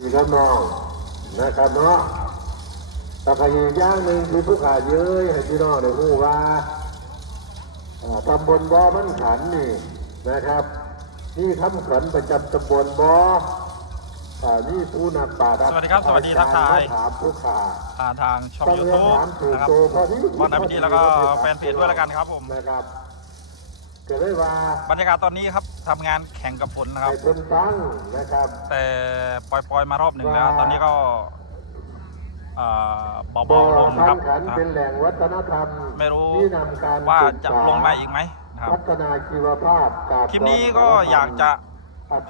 พี่น้องนะครับเนาะแต่พยายามหนึ่งคือผู้ขาเย้ยให้พี่น้องได้รู้ว่าอ่าตำบลบ่อมันขันนี่นะครับนี่คำขันประจำตำบลบ่ออ่านี่ผู้นำป่าดัสวัสดีครับ สวัสดีทักทายถามผู้ขาผ่านทางช่องต้องยูเรียทูนบถามถูกนะครับโตพอดีวันนั้นนี้แล้วก็แฟนเพจด้วยแล้วกันครับผมนะครับ ก็เลยว่าบรรยากาศตอนนี้ครับทำงานแข่งกับฝนนะครับ ให้คนฟังนะครับ แต่ปล่อยๆมารอบหนึ่งแล้ว ตอนนี้ก็เอ่อบ่อเบาๆลงนะครับทำขันนะเป็นแหล่งวัฒนธรรมไม่รู้ที่นำการว่าศึกษจะลงมาอีกไหมนะครับ พัฒนาชีวภาพกับคลิปนี้ก็อยากจะ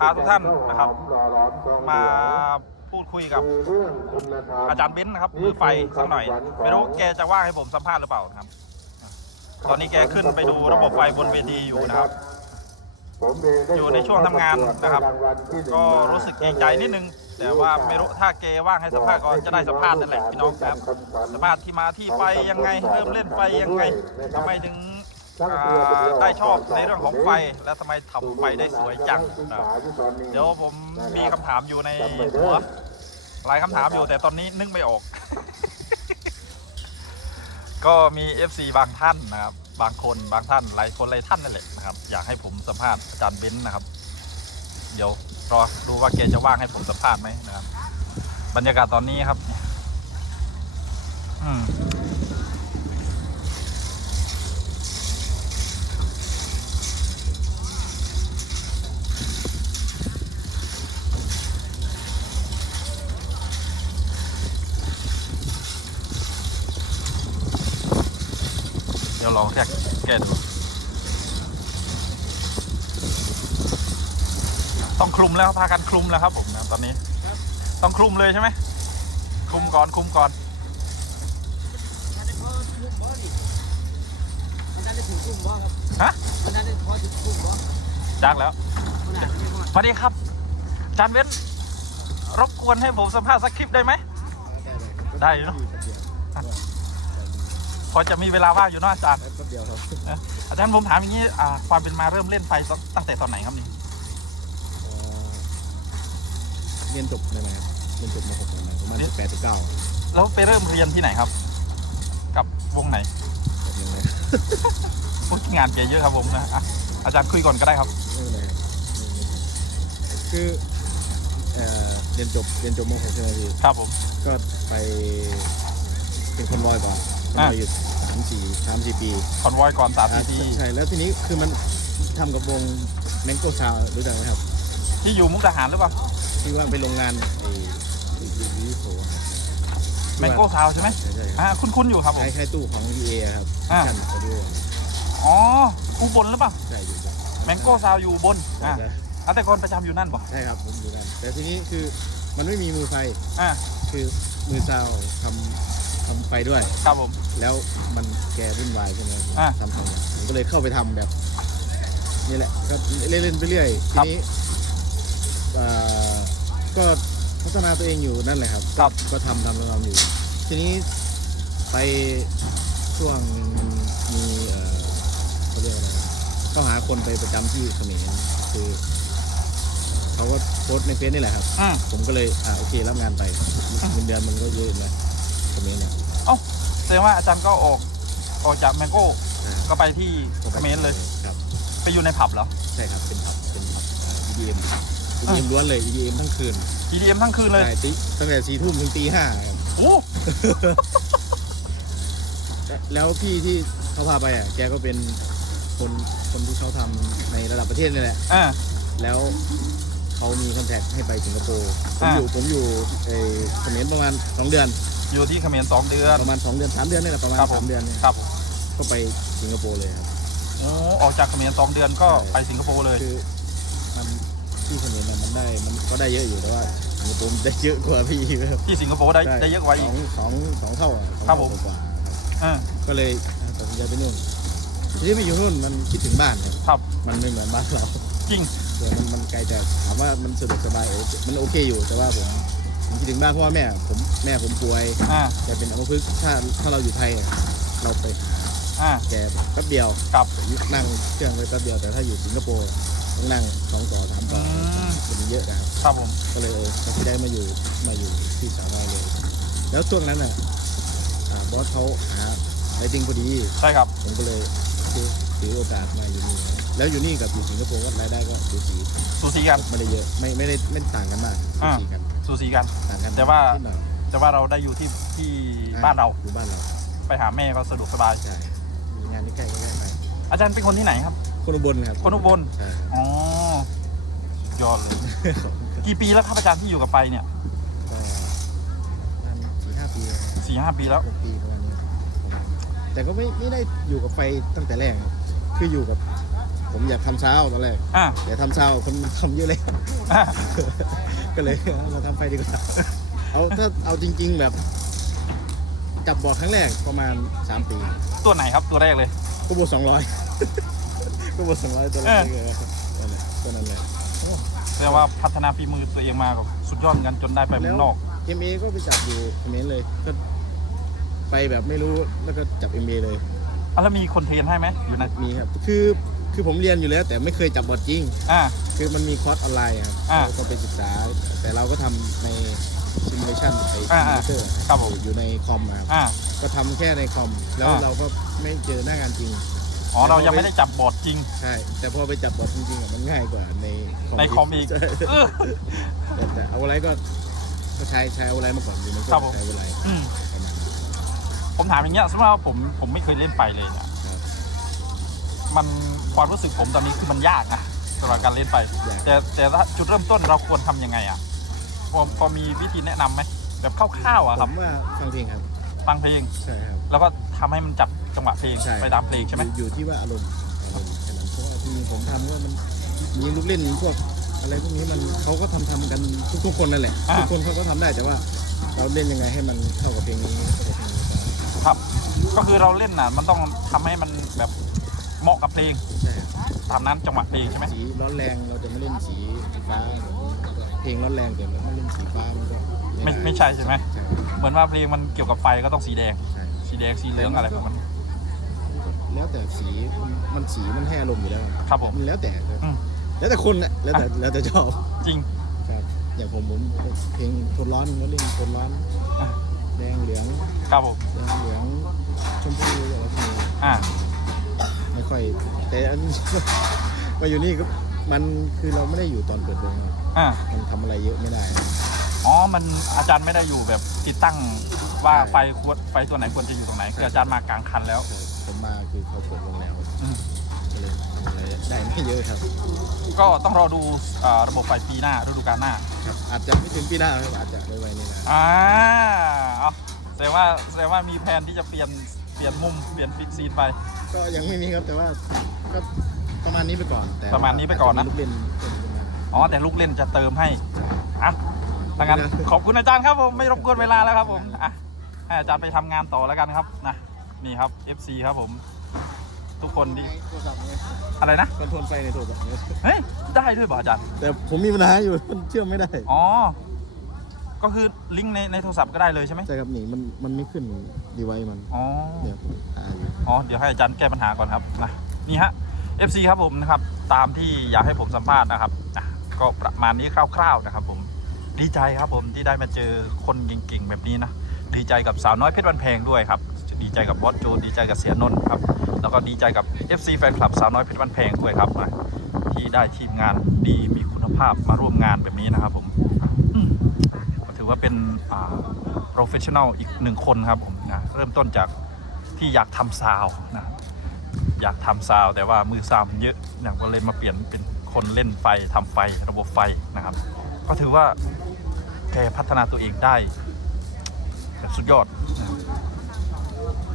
พาทุกท่านนะครับ หล่อหลอมทองเหลืมาองพูดคุยกับดูเรื่องคุณธรรมอาจารย์เบ้นนะครับมือไฟสักหน่อย ไม่รู้แกจะว่างให้ผมสัมภาษณ์หรือเปล่านะครับ ตอนนี้แกขึ้นไปดูระบบไฟบนเวทีอยู่นะครับผมเองได้อยู่ในช่วงทำงานนะครับรางวัลที่หนึ่งก็มารู้สึกเกรงใจนิดนึง แต่ว่าไม่รู้ถ้าแกว่างให้สัมภาษณ์ก็จะได้สัมภาษณ์นั่นแหละพี่น้องครับสัมภาษณ์ที่มาที่ไปยังไงเริ่มเล่นไฟยังไงทำไมถึงอ่าได้ชอบในเรื่องของไฟและทำไมทำไฟได้สวยจังนะครับเดี๋ยวผมมีคำถามอยู่ในหัวหลายคำถามอยู่แต่ตอนนี้นึกไม่ออก ก็มี FC บางท่านนะครับ บางคนบางท่านหลายคนหลายท่านนั่นแหละนะครับ อยากให้ผมสัมภาษณ์อาจารย์เบ้นนะครับ เดี๋ยวรอดูว่าแกจะว่างให้ผมสัมภาษณ์ไหมนะครับ บรรยากาศตอนนี้ครับ อืม ลองแทรกแกดู ต้องคลุมแล้วพากันคลุมแล้วครับผมนะตอนนี้ ต้องคลุมเลยใช่ไหมคลุมก่อนคลุมก่อนฮะจักแล้วสวัสดีครับจารย์เว้นรบกวนให้ผมสัมภาษณ์สักคลิปได้ไหม ได้เนอะ พอจะมีเวลาว่างอยู่เนอะอาจารย์ แป๊บเดียวครับเอออาจารย์ผมถามอย่างนี้อ่าความเป็นมาเริ่มเล่นไฟตั้งแต่ตอนไหนครับนี่เอ่อเรียนจบได้ไหมครับเรียนจบม .6 ได้ไหมประมาณสิบแปดสิบเก้าแล้วไปเริ่มเรียนที่ไหนครับ กับวงไหนแบบยังไงพวกงานแกเยอะครับผมนะอะอาจารย์คุยก่อนก็ได้ครับ ไม่เป็นไรครับคือเอ่อเรียนจบเรียนจบม .6 ใช่ไหมพี่ ครับผม ก็ไปเป็นคนวอยก่อนคนว อะอยอยู่สามสี่สามสี่ปีคอนวอยก่อนสามอ่าปีที่ใช่แล้วทีนี้คือมันทำกับวงแมงโก้ชาวรู้จักไหมครับ ที่อยู่มุกดาหารหรือเปล่าที่ว่าไปโรงงานไอ้ไอ้วิโสครับแมงโก้ซาวใช่ไหมใช่ใช่ครับอ่าคุ้นๆอยู่ครับผมคล้ายๆตู้ของ EA ครับอะกันไปด้วยอ๋ออุบลหรือเปล่าใช่อยู่ครับแมงโก้ซาวอยู่อุบนอ่าใช่อะแต่ก่อนประจำอยู่นั่นป่ะใช่ครับผมอยู่กันแต่ทีนี้คือมันไม่มีมือไฟ อ่าคือมือซาวทำ ทำไฟด้วย ครับผม แล้วมันแกวุ่นวายใช่ไหมอะทำทำอย่างผมก็เลยเข้าไปทำแบบนี่แหละก็เล่นๆไปเรื่อยคทีรับนี้เอ่อก็พัฒนาตัวเองอยู่นั่นแหละครับ ครับ ก็ทำทำทำอยู่ ทีนี้ไปช่วงมันมีเอ่อเขาเรียกอะไรนะก็หาคนไปประจำที่เขมรคือเขาก็โพสต์ในเฟซนี่แหละครับ อืมผมก็เลยอ่าโอเครับงานไปเงินเดือนมันก็เยอะนะ เขมรเนี่ยแสดงว่าอาจารย์ก็ออกออกจากแมงโก้อ่าก็ไปที่เขมรเลย ครับไปอยู่ในผับเหรอ ใช่ครับเป็นผับเป็นผับอ่า EDM EDM ล้วนเลย EDM ทั้งคืน EDM ทั้งคืนเลยใช่ตีตั้งแต่สี่ทุ่มถึงตีห้าครับโอ้แล้วพี่ที่เขาพาไปอะแกก็เป็นคนคนที่เขาทำในระดับประเทศนี่แหละ อ่า แล้วเขามีคอนแทคให้ไปสิงคโปร์ผมอ่า อยู่ผมอยู่ไอ้เขมรประมาณสองเดือน อยู่ที่เขมรสองเดือน ประมาณสองเดือนสามเดือนนี่แหละประมาณครับผม สามเดือนเนี่ยครับผมก็ไปสิงคโปร์เลยครับ โอ้ออกจากเขมรสองเดือนก็ใช่ไปสิงคโปร์เลย คือมันที่เขมรน่ะมันได้มันก็ได้เยอะอยู่แต่ว่าสิงคโปร์มันได้เยอะกว่าพี่ครับที่สิงคโปร์ได้ได้เยอะกว่าอีกสองสองสองเท่าอะสองครับเท่าผมกว่าอ่าก็เลยตัดสินใจไปนู่นทีนี้ไปอยู่นู่นมันคิดถึงบ้านครับครับมันไม่เหมือนบ้านเราจริงเดี๋ยวมันมันไกลแต่ถามว่ามันสะดวกสบายโอเคมันโอเคอยู่แต่ว่าผม ผมคิดถึงบ้านเพราะว่าแม่ผมแม่ผมป่วยอ่าแกเป็นอัมพฤกษ์ถ้าถ้าเราอยู่ไทยอะเราไปหาอ่า แกแป๊บเดียวครับ นั่งเครื่องไปแป๊บเดียวแต่ถ้าอยู่สิงคโปร์ต้องนั่งสองต่อสามต่ออืมมันเยอะนะครับ ครับผม ก็เลยเออก็ที่ได้มาอยู่มาอยู่ที่สาวน้อยเลย แล้วช่วงนั้นอะอ่าบอสเขาหาไลติ้งพอดี ใช่ครับ ผมก็เลยโอเคถือโอกาสมาอยู่นี่นะแล้วอยู่นี่กับอยู่สิงคโปร์ก็รายได้ก็ดูสีสูสีกัน ไม่ได้เยอะไม่ไม่ได้ไม่ต่างกันมากดูอ่า สีกัน สูสีกันต่างกัน แต่ว่านิดหน่อยแต่ว่าเราได้อยู่ที่ที่บ้านเราอยู่บ้านเราไปหาแม่ก็สะดวกสบายใช่มีงานที่ใกล้ก็ใกล้ไปอาจารย์เป็นคนที่ไหนครับ คนอุบลครับคนอุบลใช่อ๋อยอดเลยกี่ปีแล้วครับอาจารย์ที่อยู่กับไปเนี่ยก็ประมาณสี่ห้าปีสี่ห้าปีแล้วหกปีประมาณนี้แต่ก็ไม่ไม่ได้อยู่กับไฟตั้งแต่แรกครับคืออยู่กับ ผมอยากทำเช้าตอนแรกอ่าแต่ทำเช้าคนทำเยอะเลย อ่าก็เลยเอามาทำไฟดีกว่าเอาถ้าเอาจริง ๆ แบบ จับบอร์ดครั้งแรกประมาณ 3 ปีตัวไหนครับตัวแรกเลย ก็บวกสองร้อยก็บวกสองร้อยตัวแรกเลยครับนั่นแหละตัวนั้นเลยแปลว่าพัฒนาฝีมือตัวเองมากับสุดยอดเหมือนกันจนได้ไปเมืองนอก เอ็มเอก็ไปจับอยู่เขมรเลยก็ไปแบบไม่รู้แล้วก็จับเอ็มเอเลย อะแล้วมีคนเทรนให้ไหมอยู่นะมีครับ คือ คือผมเรียนอยู่แล้ว แต่ไม่เคยจับบอร์ดจริง อ่า คือมันมีคอร์สออนไลน์ครับอ่าเราก็ไปศึกษา แต่เราก็ทำในซิมูเลชันไออ่าซิมูอ่าเลเตอร์ครับผม อยู่ในคอมครับอ่า ก็ทำแค่ในคอม แล้วอ่า เราก็ไม่เจอหน้างานจริง อ๋อเรายังไม่ได้จับบอร์ดจริง ใช่ แต่พอไปจับบอร์ดจริงๆอะมันง่ายกว่าในคอมในคอมอีกใช่เออ แต่แต่เอาอะไรก็ก็ใช้ใช้เอาอะไรมาก่อนอยู่ในครับผม ใช้อะไรอืมประมาณนั้นผมถามอย่างเงี้ยสมมติว่าผมผมไม่เคยเล่นไปเลยเนี่ยครับ มันความรู้สึกผมตอนนี้คือมันยากนะสำหรับการเล่นไป ยาก แต่แต่ถ้าจุดเริ่มต้นเราควรทำยังไงอะพอพอมีวิธีแนะนำไหมแบบคร่าวๆอะผครับมว่าฟังเพลงครับ ฟังเพลง ใช่ครับ แล้วก็ทำให้มันจับจังหวะเพลงใช่ ไปตามเพลงใช่ไหมอยู่อยู่ที่ว่าอารมณ์อารมณ์แค่นั้นเพราะว่าที่ผมทำว่ามันยิงลูกเล่นพวกอะไรพวกนี้มันเขาก็ทำทำกันทุกๆคนนั่นแหละอ่าทุกคนเขาก็ทำได้แต่ว่า เราเล่นยังไงให้มันเข้ากับเพลงนี้เข้ากับเพลงนี้ได้ครับ ก็คือเราเล่นน่ะมันต้องทำให้มันแบบ เหมาะกับเพลงใช่ครับตามนั้นจังหวะเพลงใช่ไหมสีร้อนแรงเราจะไม่เล่นสีฟ้าเหมือนเพลงร้อนแรงแต่เราไม่เล่นสีฟ้ามันก็ไม่ด้ไม่ใช่ใช่ไหมใช่เหมือนว่าเพลงมันเกี่ยวกับไฟก็ต้องสีแดง ใช่สีแดงสีเหลืองอะไรของมันแล้วแต่สีมันมันสีมันให้อารมณ์อยู่แล้วครับผมมันแล้วแต่อืม แล้วแต่คนน่ะแล้วแต่แล้วแต่ชอบจริง ครับอย่างผมผมเพลงโทนร้อนก็เล่นโทนร้อนอะ แดงเหลืองครับผมแดงเหลืองชมพูอะไรพวกนี้อ่า ไม่ค่อย แต่อัน มาอยู่นี่ก็มันคือเราไม่ได้อยู่ตอนเปิดวงอะอ่ามันทำอะไรเยอะไม่ได้ อ๋อ มันอาจารย์ไม่ได้อยู่แบบติดตั้งว่าใช่ ไฟควรไฟตัวไหนควรจะอยู่ตรงไหนคืออาจารย์มากลางคันแล้วแต่ผมมาคือเขาเปิดวงแล้วอืมก็เลยทำอะไรได้ไม่เยอะครับ ก็ต้องรอดูอ่าระบบไฟปีหน้าฤดูกาลหน้าครับอาจจะไม่ถึงปีหน้าครับอาจจะไวๆนี่นะอ่าเอาแสดงว่าแสดงว่ามีแผนที่จะเปลี่ยนเปลี่ยนมุมเปลี่ยนฟิกซีนไป ก็ยังไม่มีครับแต่ว่าก็ประมาณนี้ไปก่อนแต่ประมาณนี้ไปก่อนนะาจจมีลูกเล่นเพิ่มขึ้นมา อ๋อ แต่ลูกเล่นจะเติมให้อะถ้างั้น ขอบคุณอาจารย์ครับผม ไม่รบกวนเวลาแล้วครับผมอะให้อาจารย์ไปทำงานต่อแล้วกันครับนะนี่ครับ FC ครับผม ทุกคนที่โทรศัพท์เนี่ยอะไรนะ คอนโทรลไฟในโทรศัพท์เนี่ยเฮ้ย ได้ด้วยเปล่าอาจารย์ แต่ผมมีปัญหาอยู่ มันเชื่อมไม่ได้ อ๋อ ก็คือลิงก์ในในโทรศัพท์ก็ได้เลยใช่ไหมใช่ครับนี่มันมันไม่ขึ้นดีไวมันอ๋อ เดี๋ยวผมหาอยู่อ๋อ เดี๋ยวให้อาจารย์แก้ปัญหาก่อนครับนะนี่ฮะ FC ครับผมนะครับ ตามที่อยากให้ผมสัมภาษณ์นะครับอะก็ประมาณนี้คร่าวๆนะครับผม ดีใจครับผมที่ได้มาเจอคนเก่งๆแบบนี้นะ ดีใจกับสาวน้อยเพชรวันแพงด้วยครับ ดีใจกับบอสโจ ดีใจกับเสียนนท์ครับ แล้วก็ดีใจกับ FC แฟนคลับสาวน้อยเพชรวันแพงด้วยครับนะที่ได้ทีมงานดีมีคุณภาพมาร่วมงานแบบนี้นะครับผมอืมก็ถือ ว่าเป็นอ่า professional อีกหนึ่งคนครับผมนะเริ่มต้นจากที่อยากทำซาวนะอยากทำซาวแต่ว่ามือซาวมันเยอะอย่างก็เลยมาเปลี่ยนเป็นคนเล่นไฟทำไฟระบบไฟนะครับ ก็ถือว่าแกพัฒนาตัวเองได้แบบสุดยอด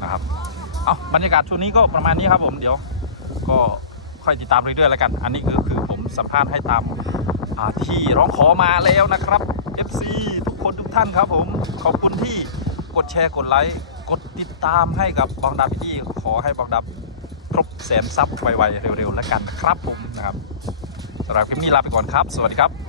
นะครับเอาบรรยากาศช่วงนี้ก็ประมาณนี้ครับผมเดี๋ยวก็ค่อยติดตามเรื่อยๆแล้วกัน อันนี้ก็คือผมสัมภาษณ์ให้ตามที่ร้องขอมาแล้วนะครับ FC คนทุกท่านครับผม ขอบคุณที่กดแชร์กดไลค์กดติดตามให้กับบางดับพี่ขอให้บางดับครบแสนซับไวๆเร็วๆแล้วกันนะครับผมนะครับสำหรับคลิปนี้ลาไปก่อนครับ สวัสดีครับ